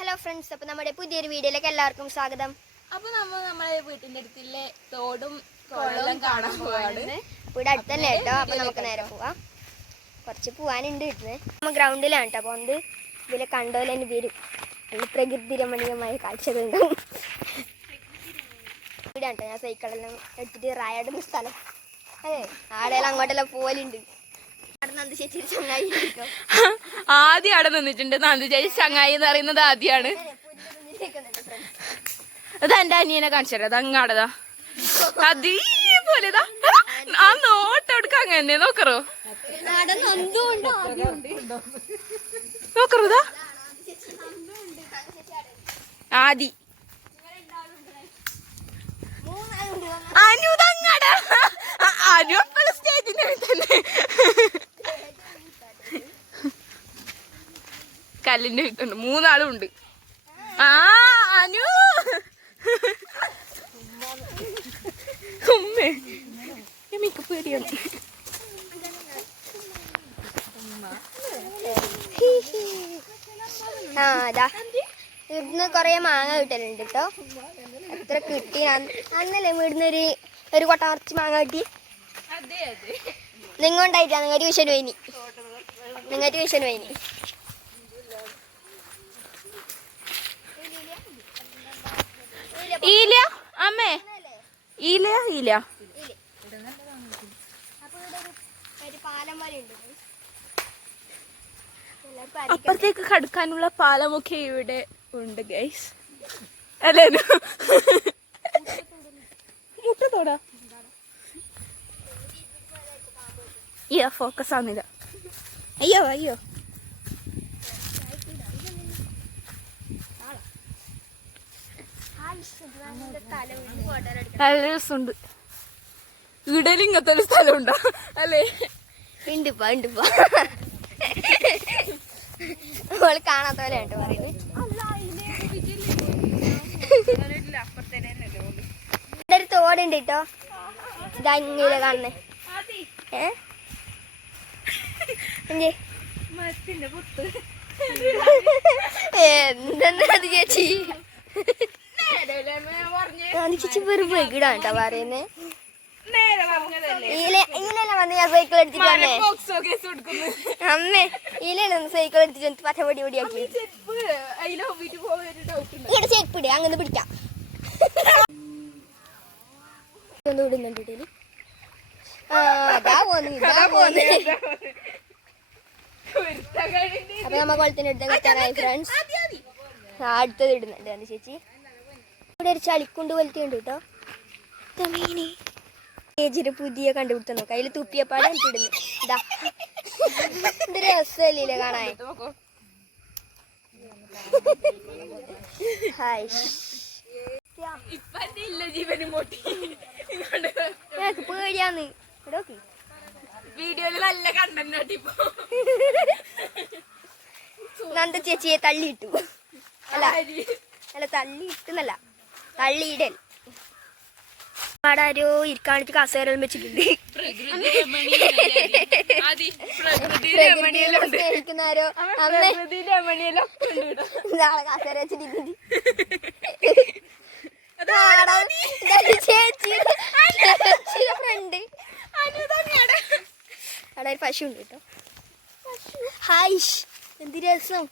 Hello friends, അപ്പോൾ നമ്മുടെ പുതിയൊരു വീഡിയോയിലേക്ക് എല്ലാവർക്കും സ്വാഗതം. അപ്പോൾ നമ്മളെ വീട്ടിൻ്റെ അടുത്തുള്ള തോടും കുളവും കാണാൻ പോവാണ്. അപ്പോൾ ഇവിടെ അടുത്ത് തന്നെ കേട്ടോ. അപ്പോൾ നമുക്ക് നേരെ പോവാം. കുറച്ച് പോകാനുണ്ട് ഇവിടുന്ന്. നമ്മൾ ഗ്രൗണ്ടിലാണ് കേട്ടോ. അപ്പോൾ അത് ഇതിലെ കണ്ടോലെ തന്നെ വരും. നല്ല പ്രകൃതി രമണീയമായ കാഴ്ചകളുണ്ടാവും. ഇവിടെ കേട്ടോ ഞാൻ സൈക്കിളെല്ലാം എടുത്തിട്ട് റായാടുന്ന സ്ഥലം. അതെ, ആടെല്ലാം അങ്ങോട്ടെല്ലാം പോലുണ്ട്. ആദ്യം അവിടെ നിന്നിട്ടുണ്ട്. നന്ദി ചേച്ചി ചങ്ങായി എന്ന് പറയുന്നത് ആദ്യമാണ്. അത് എന്റെ അനിയനെ കാണിച്ചത് അത് അങ്ങാടതാ അതേപോലെതാ ആ നോട്ടെടുക്ക അങ്ങനെ നോക്കറോ നോക്കറുതാ ആദി അനുതങ്ങാട അനു എപ്പോഴും സ്റ്റേജിന്റെ തന്നെ കല്ലിന്റെ വീട്ടുണ്ട്. മൂന്നാളും ഉണ്ട്. ആ അനു ഉമ്മേ എനിക്ക് പേടിയാണ്. ആ അതാ ഇവിടുന്ന് കൊറേ മാങ്ങ കിട്ടലുണ്ട് കേട്ടോ. എത്ര കിട്ടി അന്നല്ലേ ഇവിടുന്ന് ഒരു കൊട്ട നിറച്ച് മാങ്ങ കിട്ടി. നിങ്ങൾ ഉണ്ടായിട്ടാ നിങ്ങൾ ട്യൂഷൻ പോയിനി. ഈല അമ്മേ ഈല ഈല അപ്പുറത്തേക്ക് കടക്കാനുള്ള പാലമൊക്കെ ഇവിടെ ഉണ്ട് ഗൈസ്. അല്ലേ മുട്ടത്തോടാ ഫോക്കസ് ആവുന്നില്ല. അയ്യോ അയ്യോ നല്ല രസമുണ്ട്. ഇടയിൽ ഇങ്ങനത്തെ ഒരു സ്ഥലം ഉണ്ടോ അല്ലേ? ഉണ്ടിപ്പാ അവള് കാണാത്ത പോലെ കേട്ടോ പറയുന്നത്. ഇവിടെ ഒരു തോടുണ്ട് കേട്ടോ. ഇതങ്ങനെ കാണുന്നേ. എന്തെന്നത് ചേച്ചി ചേച്ചി വെറും വൈകിടാണ് കേട്ടോ പറയുന്നേ. ഇങ്ങനെയല്ല വന്ന് ഞാൻ സൈക്കിൾ എടുത്തിട്ട് അമ്മേ ഇല്ലാണ് സൈക്കിൾ എടുത്തിട്ട് പച്ച പൊടി പൊടിയാക്കി ഇവിടെ ചേപ്പിട് അങ്ങനെ പിടിക്കാം. ഒന്ന് വിടുന്നുണ്ട് ഇതില്. അതാ പോന്ന് അപ്പൊ നമ്മ കുളത്തിന്റെ അടുത്ത് എത്താറായി ഫ്രണ്ട്സ്. അടുത്തത് ഇടുന്നുണ്ട് അന്ന് ചേച്ചി. ഇവിടെ ഒരു ചളിക്കുണ്ട് പോലത്തെ ഉണ്ട് കേട്ടോ. ചേച്ചിയുടെ പുതിയ കണ്ടുപിടുത്തം നോക്കാം. അതിൽ തുപ്പിയപ്പാടെ ഇടുന്നു. ഇതാ ഇത് രസമല്ലേ കാണാൻ. ഹായ് ഞങ്ങക്ക് പേടിയാന്ന് വീഡിയോയില് നല്ല കണ്ടന്റ്. നന്ദ ചേച്ചിയെ തള്ളിയിട്ടു. അല്ല തള്ളിയിട്ടെന്നല്ല, തള്ളിയിടൽ. ആടാരോ ഇരിക്കാണിച്ച് കസേരലും വെച്ചിട്ടുണ്ട്. സ്നേഹിക്കുന്നാരോ നാളെ കസേര വെച്ചിട്ടുണ്ട്. ചേച്ചിയുടെ ഫ്രണ്ട് അവിടെ ഒരു പശു ഉണ്ട് കേട്ടോ. ഹായ് എന്ത് രസം.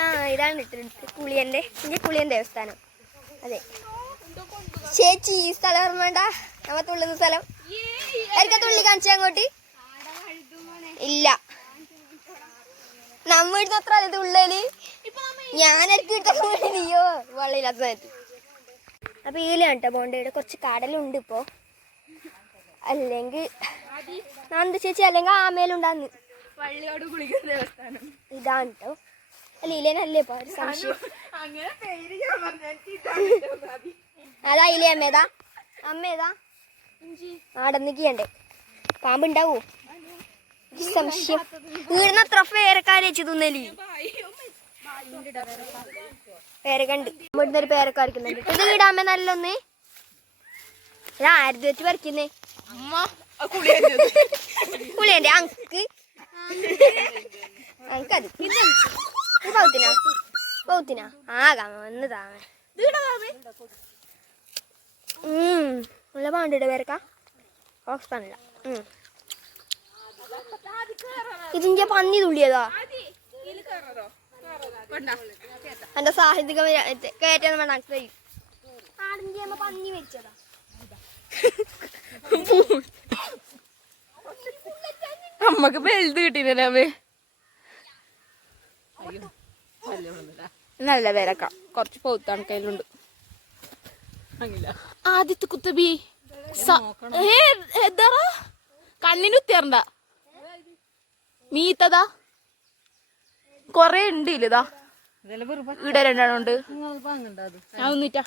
ആ ഇതാണ് ഇട്ടിട്ട് കുളിയൻ ദേവസ്ഥാനം. അതെ ചേച്ചി ഈ സ്ഥലം ഓർമ്മണ്ട നമ്മ തുള്ളുന്ന സ്ഥലം. ആയിരിക്കും തുള്ളി കാണിച്ച അങ്ങോട്ട് ഇല്ല. നമ്മ ഇടുന്ന അത്ര അത് ഉള്ളല് ഞാനായിരിക്കും ഇട്ട നീയോ വെള്ളമില്ലാത്ത സമയത്ത്. അപ്പൊ ഈലാണ് കേട്ടോ ബോണ്ടയുടെ കുറച്ച് കടലുണ്ട് ഇപ്പോ. അല്ലെങ്കിൽ നന്ദ ചേച്ചി അല്ലെങ്കിൽ ആമേലുണ്ടാന്ന് ഇതാണ് കേട്ടോ. അല്ല ഇല്ലേനല്ലേ ഇപ്പൊ ഒരു സംശയം. അതാ ഇല്ലേ അമ്മേതാ ആടന്നിക്കണ്ടേ പാമ്പുണ്ടാവോ സംശയം. വീടിന് അത്ര പേരക്കാരെ വെച്ച് തിന്നല് പേരക്കുണ്ട്. ഇവിടുന്ന് ഒരു പേരക്കാരിക്കുന്നുണ്ട്. ഇത് വീടാമ്മ നല്ലൊന്ന്. ഇത് ആയിരത്തി വെച്ച് പറിക്കുന്നേ പുളിയന്റെ അങ്ക് എനിക്കത് പൗത്തിനാ പൗത്തിനാ ആകാമ വന്ന് താമേ ഉള്ള പാണ്ടിയുടെ പേരക്ക ഓക്സ്പാനില്ല ഇതിന്റെ പന്നി തുള്ളിയതാ എന്റെ സാഹിത്യം കയറ്റാന്ന് വേണ്ട കഴിയും ആടിന്റെ അമ്മ പന്നി മരിച്ചതാ അമ്മക്ക് വലുത് കിട്ടിയില്ലേ നല്ല പേരക്ക കൊറച്ച് പൗത്താണ് കയ്യിലുണ്ട് ആദ്യത്തെ കുത്തബി എന്താ കണ്ണിനുത്തിയറണ്ട മീത്തതാ കൊറേ ഉണ്ട് ഇല്ലതാ ഇവിടെ രണ്ടെണ്ണം ഉണ്ട് ഞാൻ ഒന്നിട്ടാ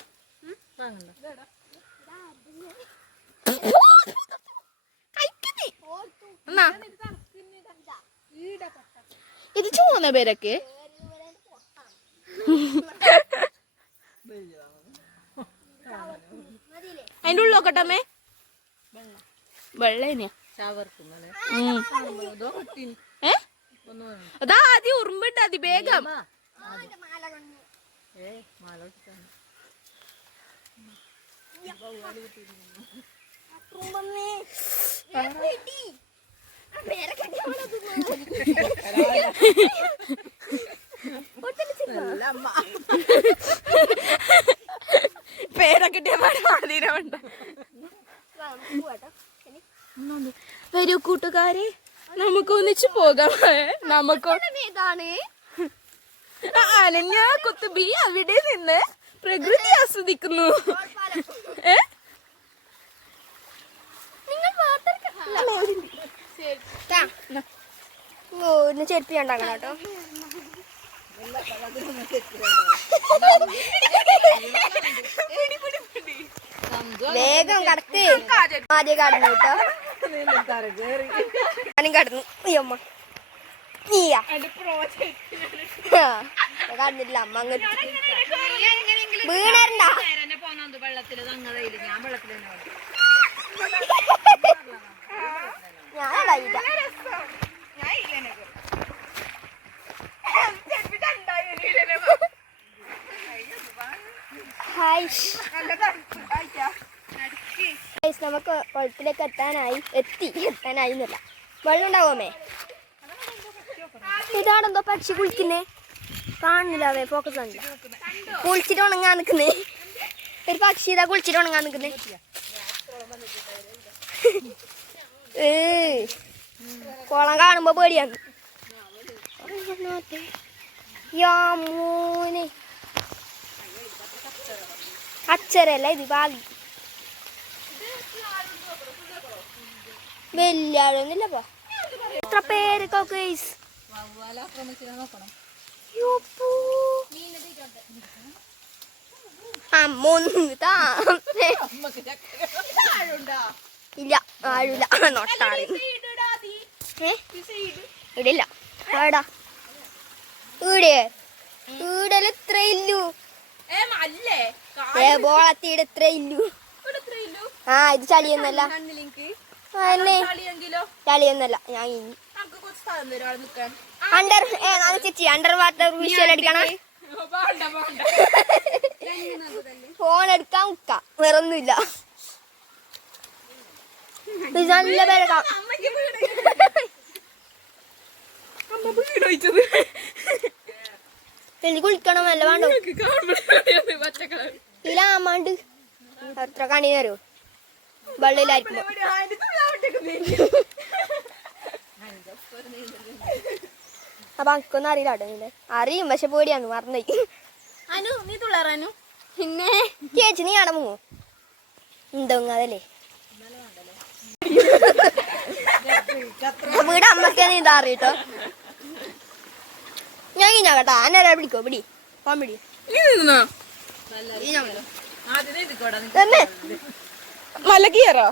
ഇത് ചുവന്ന പേരൊക്കെ അതിന്റെ ഉള്ളു നോക്കട്ടമ്മേ വെള്ളേനെയാ അതാ ആദ്യം ഉറുമ്പിട്ട് അതി വേഗം പേരക്കിട്ടിയ മധുരമുണ്ട്. വരൂ കൂട്ടുകാരെ, നമുക്ക് ഒന്നിച്ചു പോകാം. നമുക്ക് അനന്യ കുത്തുബി അവിടെ നിന്ന് പ്രകൃതി ആസ്വദിക്കുന്നു. ചെരുപ്പി ഉണ്ടാക്കണം കേട്ടോ. വേഗം കടക്ക്. ആദ്യം കടന്നു കേട്ടോ. ഞാനും കടന്നു. അയ്യമ്മ നീയാ കടന്നിട്ടില്ല. അമ്മ അങ്ങ് വീണരണ്ട. ഞാനുണ്ടായില്ല. നമുക്ക് കുളത്തിലേക്ക് എത്താനായി എന്നല്ല. വെള്ളം ഉണ്ടാവുമേ. ഇതാണെന്തോ പക്ഷി കുളിക്കുന്നേ കാണുന്നില്ല. അവേ ഫോക്കസ് ആണില്ല. കുളിച്ചിട്ട് ഉണങ്ങാൻ നിക്കുന്നേ ഒരു പക്ഷി. ഇതാ കുളിച്ചിട്ട് ഉണങ്ങാൻ നിക്കുന്നേ. കുളം കാണുമ്പോ പേടിയാണ്. യാമോനെ അച്ചരല്ല ഇത് ഭാവി. വലിയ ആളൊന്നുമില്ലപ്പോ. എത്ര പേരൊക്കെ ഇല്ല ആഴില്ല. നൊട്ടാണ് ഇടില്ല. ആടാ ഈടെ ഈടൽ ഇത്ര ഇല്ലു. ബോളത്തിയുടെ ഇത്ര ഇല്ലു. ആ ഇത് ചളിയൊന്നല്ല. ചളിയൊന്നല്ല. ഞാൻ ചേച്ചി അണ്ടർ വാട്ടർ വിഷ്വൽ അടിക്കണം. ഫോൺ എടുക്കാൻ മുക്ക വേറൊന്നുമില്ല. നല്ല പേരക്കാം. എനിക്ക് കുളിക്കണം. അല്ല വേണ്ടോ ഇല്ലാണ്ട് എത്ര കണി തരൂ വെള്ളയിലായിരിക്കും. അപ്പൊ അക്കൊന്നും അറിയില്ല കേട്ടോ. നിന്നെ അറിയും പക്ഷെ പേടിയാന്ന് മറന്നേക്ക്. നീ തുള്ളാറാനു പിന്നെ ചേച്ചി നീ അവിടെ മുങ്ങോ എന്തോങ്ങതല്ലേ. വീട് അമ്മക്കെ നീന്താ അറിയട്ടോ. ഞാൻ കഴിഞ്ഞാ കേട്ടാ. അന്നേരം പിടിക്കോ പിടി പാൻ പിടി. മല കീറോ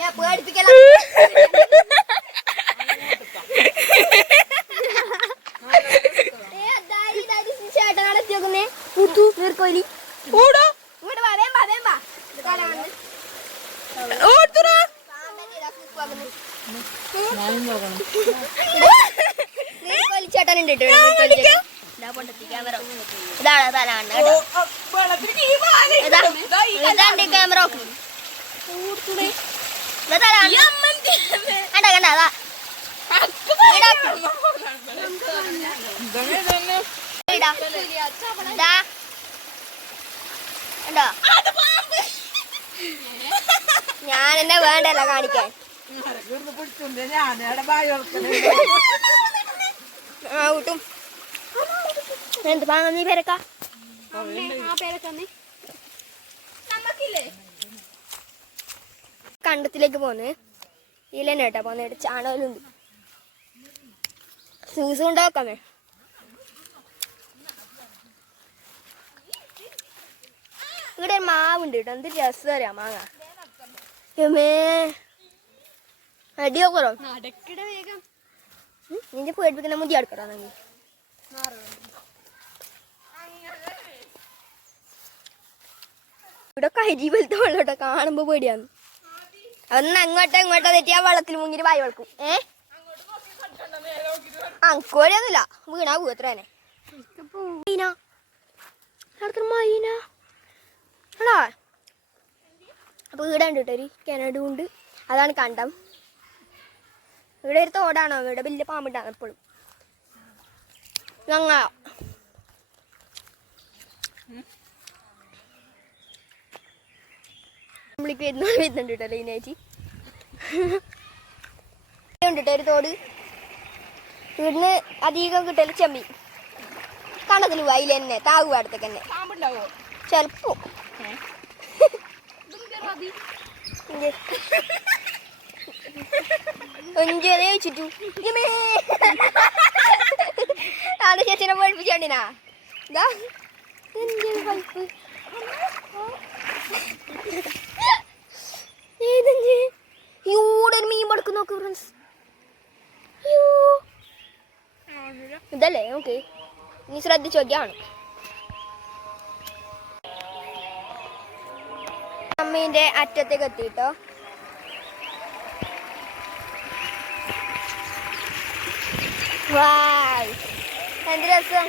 ഞാൻ പേടിപ്പിക്കല. ചേട്ടനാടെത്തിയോക്കുന്നേ മുത്തു നീർക്കോലി. ഇങ്ങോട്ട് വാ. വേമ്പാ വേമ്പാ. വലിച്ചേട്ടനുണ്ട് ഇതാണ് തലാണ് ഇതാണ്ട് ക്യാമറ നോക്കി കണ്ട കണ്ട അതാ ഞാൻ എന്നെ വേണ്ടല്ല കാണിക്കാൻ ആ കൂട്ടും എന്ത് പാങ്ങ നീ പേരക്ക കണ്ടത്തിലേക്ക് പോന്ന് ഇല്ലെന്നെ കേട്ടാ പോന്നെ ചാണകലുണ്ട് സൂസും ഉണ്ടാക്കാമേ ഇവിടെ മാവുണ്ട് കേട്ടോ എന്ത് രസം അറിയാം മാങ്ങ അടിയോക്കറോ നിന്റെ പേടിപ്പിക്കുന്ന മുതി അടുക്കറോ നീ ഇവിടെ കരി പോലത്തെ വെള്ളം കേട്ടോ കാണുമ്പോ പേടിയാന്ന് അന്ന് അങ്ങോട്ടോ ഇങ്ങോട്ടോ തെറ്റി ആ വെള്ളത്തിൽ മുങ്ങിട്ട് വായി വെളുക്കും അങ്കോടിയൊന്നുമില്ല വീണാ പൂത്രേനെ ആടാ അപ്പൊ ഇവിടെ ഉണ്ട് കേട്ടോ ഒരു കിണറും ഉണ്ട് അതാണ് കണ്ടം ഇവിടെ ഒരു തോടാണോ ഇവിടെ വലിയ പാമ്പിട്ടാണ് എപ്പോഴും ഞങ്ങ നമ്മളിക്ക് വരുന്നുണ്ട് കേട്ടോ ലൈനായിട്ട് ഉണ്ട് കേട്ടോ ഒരു തോട് ഇവിടുന്ന് അധികം കിട്ടല് ചെമ്മി കണ്ടതിൽ വയൽ തന്നെ താകുക അടുത്തേക്ക് തന്നെ ചെലപ്പോ ഒഞ്ചരെ വെച്ചിട്ടു ആണ് ചേച്ചിനെ പഠിപ്പിച്ചോണ്ടിനാ ഇതാ പൈപ്പ് ഏതെഞ്ച് ഇവിടെ ഒരു മീൻ പടക്ക് നോക്ക് ഫ്രണ്ട്സ് ഇതല്ലേ ഓക്കെ നീ ശ്രദ്ധിച്ചു നോക്കിയാണ് അമ്മീന്റെ അറ്റത്തേക്ക് എത്തിട്ടോ വായ് എന്ത് രസം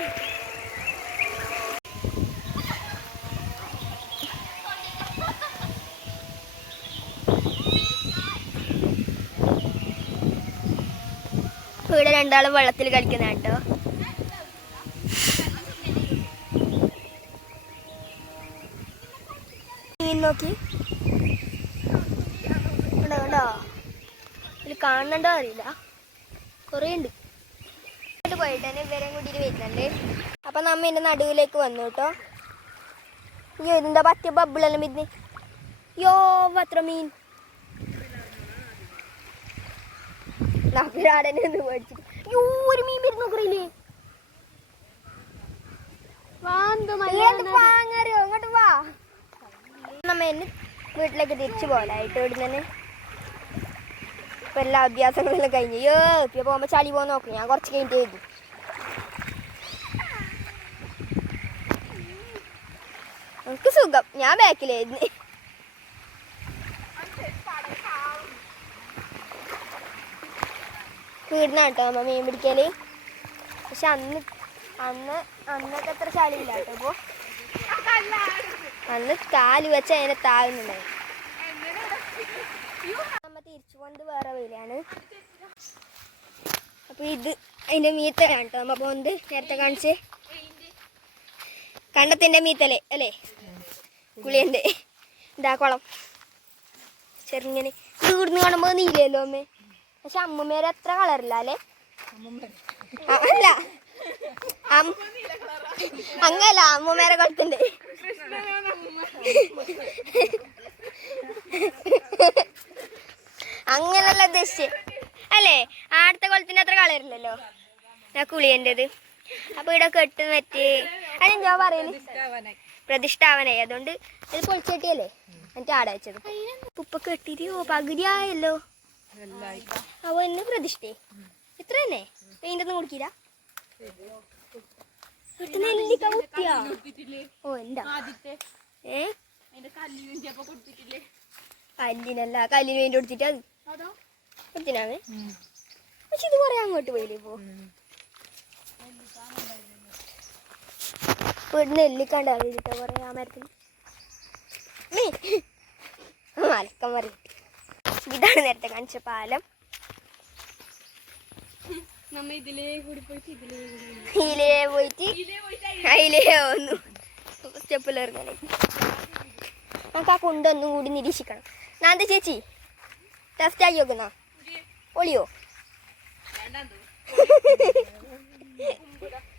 ഇവിടെ രണ്ടാളും വെള്ളത്തിൽ കളിക്കുന്ന കേട്ടോ മീൻ നോക്കി കണ്ടോ ഇതിൽ കാണുന്നുണ്ടോ അറിയില്ല കുറേ ഉണ്ട് പോയിട്ട് തന്നെ ഇവരെയും കൂട്ടിയിട്ട് വരുന്നുണ്ട് അപ്പൊ നമ്മ എന്റെ നടുവിലേക്ക് വന്നു കേട്ടോ അയ്യോ ഇതെന്താ പറ്റിയ ബബിളെല്ലാം വരുന്നേ യോ അത്ര മീൻ നാപ്പിരാടനെ മേടിച്ചിട്ട് യോ ഒരു മീൻ വരുന്നു നോക്കറിയില്ലേ അങ്ങോട്ട് വാ നമ്മ എന്നെ വീട്ടിലേക്ക് തിരിച്ചു പോലായിട്ട് ഇവിടെ തന്നെ ഇപ്പൊ എല്ലാ അഭ്യാസങ്ങളെല്ലാം കഴിഞ്ഞു അയ്യോ ഇപ്പൊ പോകുമ്പോ ചളി പോകാൻ നോക്കും ഞാൻ കുറച്ച് കഴിഞ്ഞിട്ട് ചെയ്തു എനിക്ക് സുഖം ഞാൻ ബാക്കിലായിരുന്നു വീടിനാ കേട്ടോ അമ്മ മീൻ പിടിക്കല് പക്ഷെ അന്നൊക്കെ അത്ര ചളിയില്ല കേട്ടോ ഇപ്പൊ അന്ന് കാല് വെച്ച് അതിനെ താഴുന്നുണ്ടായി നമ്മ തിരിച്ചു കൊണ്ട് വേറെ വരികയാണ് അപ്പൊ ഇത് അതിന്റെ മീത്തലാണ് കേട്ടോ നമ്മ പോകുന്നത് നേരത്തെ കാണിച്ച് കണ്ടത്തിന്റെ മീത്തല്ലേ അല്ലേ കുളിയന്റെ ഇതാ കുളം ചെറുങ്ങനെ ഇത് ഇവിടുന്ന് കാണുമ്പോ നീലല്ലോ അമ്മേ പക്ഷെ അമ്മമ്മേരെ അത്ര കളറില്ല അല്ലേ അല്ല അങ്ങല്ല അമ്മമ്മേരെ കുളത്തിന്റെ അങ്ങനല്ല ഉദ്ദേശിച്ച് അല്ലേ ആടത്തെ കുളത്തിന്റെ അത്ര കളറില്ലല്ലോ ഞാൻ കുളിയൻ്റെത് അപ്പൊ ഇവിടെ കെട്ട് മറ്റ് അതെന്താ പറയല് പ്രതിഷ്ഠാവനായി അതുകൊണ്ട് ഇത് പൊളിച്ചെട്ടിയല്ലേ എന്നിട്ട് ആടെ വെച്ചത് ഉപ്പ കെട്ടിരിയോ പകുതിയായല്ലോ അവ എന്നെ പ്രതിഷ്ഠേ ഇത്ര തന്നെ പെയിന്റൊന്നും കൊടുക്കില്ല ഓ എന്താ കല്ലിനല്ല കല്ലിന് വേണ്ടി കൊടുത്തിട്ട് അത് എന്തിനാണ് പക്ഷെ ഇത് പറയാൻ അങ്ങോട്ട് പോയില്ലേ ഇപ്പോ വീട് നെല്ലിക്കണ്ടാവില്ല കുറെ ആ മരത്തിൽ മലക്കം പറയും ഇതാണ് നേരത്തെ കാണിച്ച പാലം നമ്മ ഇതിലേ കൂടി പോയിട്ട് ഇതിലേ പോയിട്ട് അതിലേ വന്നു സ്റ്റെപ്പിൽ ഇറങ്ങാനേ നമുക്ക് ആ കുണ്ടൊന്നും കൂടി നിരീക്ഷിക്കണം നാന്ത ചേച്ചി ടെസ്റ്റ് ആക്കി നോക്കുന്ന ഒളിയോ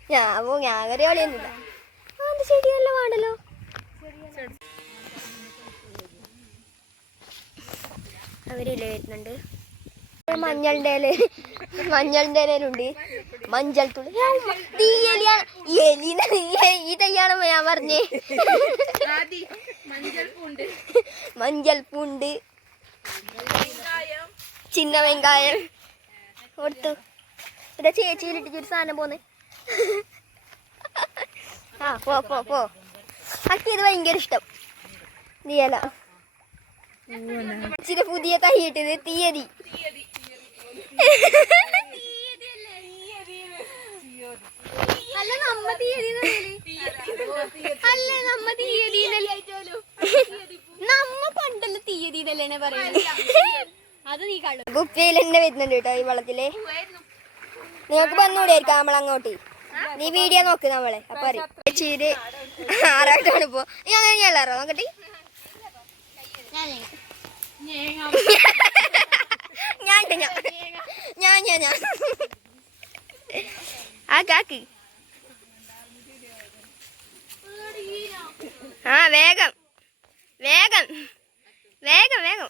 ഞാൻ കയറി ഒളിയൊന്നുമില്ല അത് ചെടിയല്ല വേണല്ലോ അവരില്ലേ വരുന്നുണ്ട് മഞ്ഞളിൻ്റെ ഇലയിലുണ്ട് മഞ്ചൾ തുള്ളി ഈ തയ്യാണെന്ന് ഞാൻ പറഞ്ഞേ മഞ്ചൾ പൂണ്ട് ചിന്ന വെങ്കായം കൊടുത്തു ഇവിടെ ചേച്ചിയിലിട്ടിട്ടൊരു സാധനം പോന്നെ ആ പോ അക്കി ഇത് ഭയങ്കര ഇഷ്ടം നീയല ഇച്ചിരി പുതിയ തൈയിട്ടത് തീയതി അല്ല നമ്മ തീയതി അല്ലേ നമ്മ തീയതി നമ്മ പണ്ടല്ല തീയതി എന്നല്ലേ പറയുന്നത് അത് നീ കണ്ടു കുപ്പിയിൽ തന്നെ വരുന്നുണ്ട് കേട്ടോ ഈ വെള്ളത്തില് നിങ്ങൾക്ക് വന്നൂടെയായിരിക്കാം നമ്മളങ്ങോട്ട് നീ വീഡിയോ നോക്ക് നമ്മളെ അപ്പൊ ചേച്ചീര് ആറായിട്ടാണ് ഇപ്പോ ഞാൻ എല്ലാറോ നോക്കട്ടെ ഞാൻ ആക്കി ആ വേഗം വേഗം വേഗം വേഗം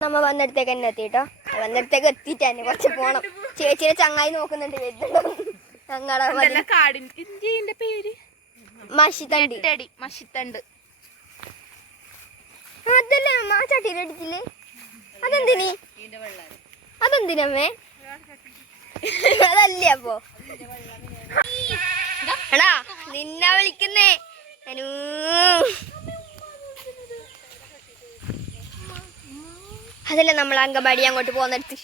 നമ്മ വന്നിടത്തേക്ക് തന്നെ എത്തിട്ടോ വന്നിടത്തേക്ക് എത്തിയിട്ട് തന്നെ കുറച്ച് പോണം ചേച്ചിയുടെ ചങ്ങായി നോക്കുന്നുണ്ട് വരുന്നുണ്ടോ ഞങ്ങളുടെ പേര് മഷിത്തണ്ട് അതല്ലേ അമ്മ ആ ചട്ടിയിൽ അടിച്ചില്ലേ അതെന്തിനമ്മേ അതല്ലേ അപ്പോ എടാ നിന്നെ വിളിക്കുന്നേ അനു അതല്ലേ നമ്മൾ അങ്കമാടി അങ്ങോട്ട് പോകുന്നിടത്ത്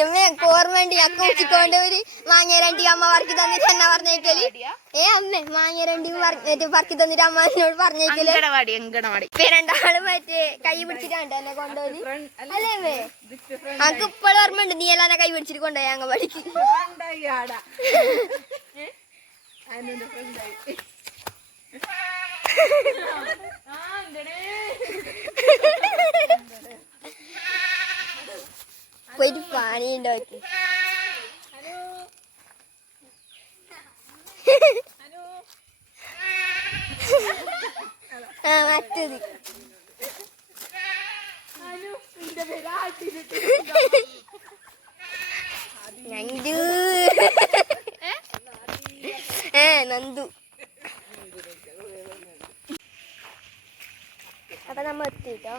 എമ്മക്ക് ഓർമ്മയുണ്ട് അക്ക ഉച്ചിക്കൊണ്ട് ഒരു മാങ്ങേരണ്ടി അമ്മ പറക്കി തന്നിട്ട് എന്നാ പറഞ്ഞേക്കല് അമ്മേ മാങ്ങേരണ്ടി പറക്കി തന്നിട്ട് അമ്മനോട് പറഞ്ഞേക്കല് രണ്ടാള് മറ്റേ കൈ പിടിച്ചിട്ടാണ്ട് എന്നെ കൊണ്ടുപോയി അല്ലേ അമ്മേ അനക്ക് ഇപ്പോഴും ഓർമ്മയുണ്ട് നീ എല്ലാം കൈ പിടിച്ചിട്ട് കൊണ്ടുപോയി അങ്കമാടിക്ക് പോയിട്ട് പാനി ഉണ്ടാക്കി ആ മറ്റത് നന്ദു നന്ദു അപ്പൊ നമ്മ എത്തിട്ടോ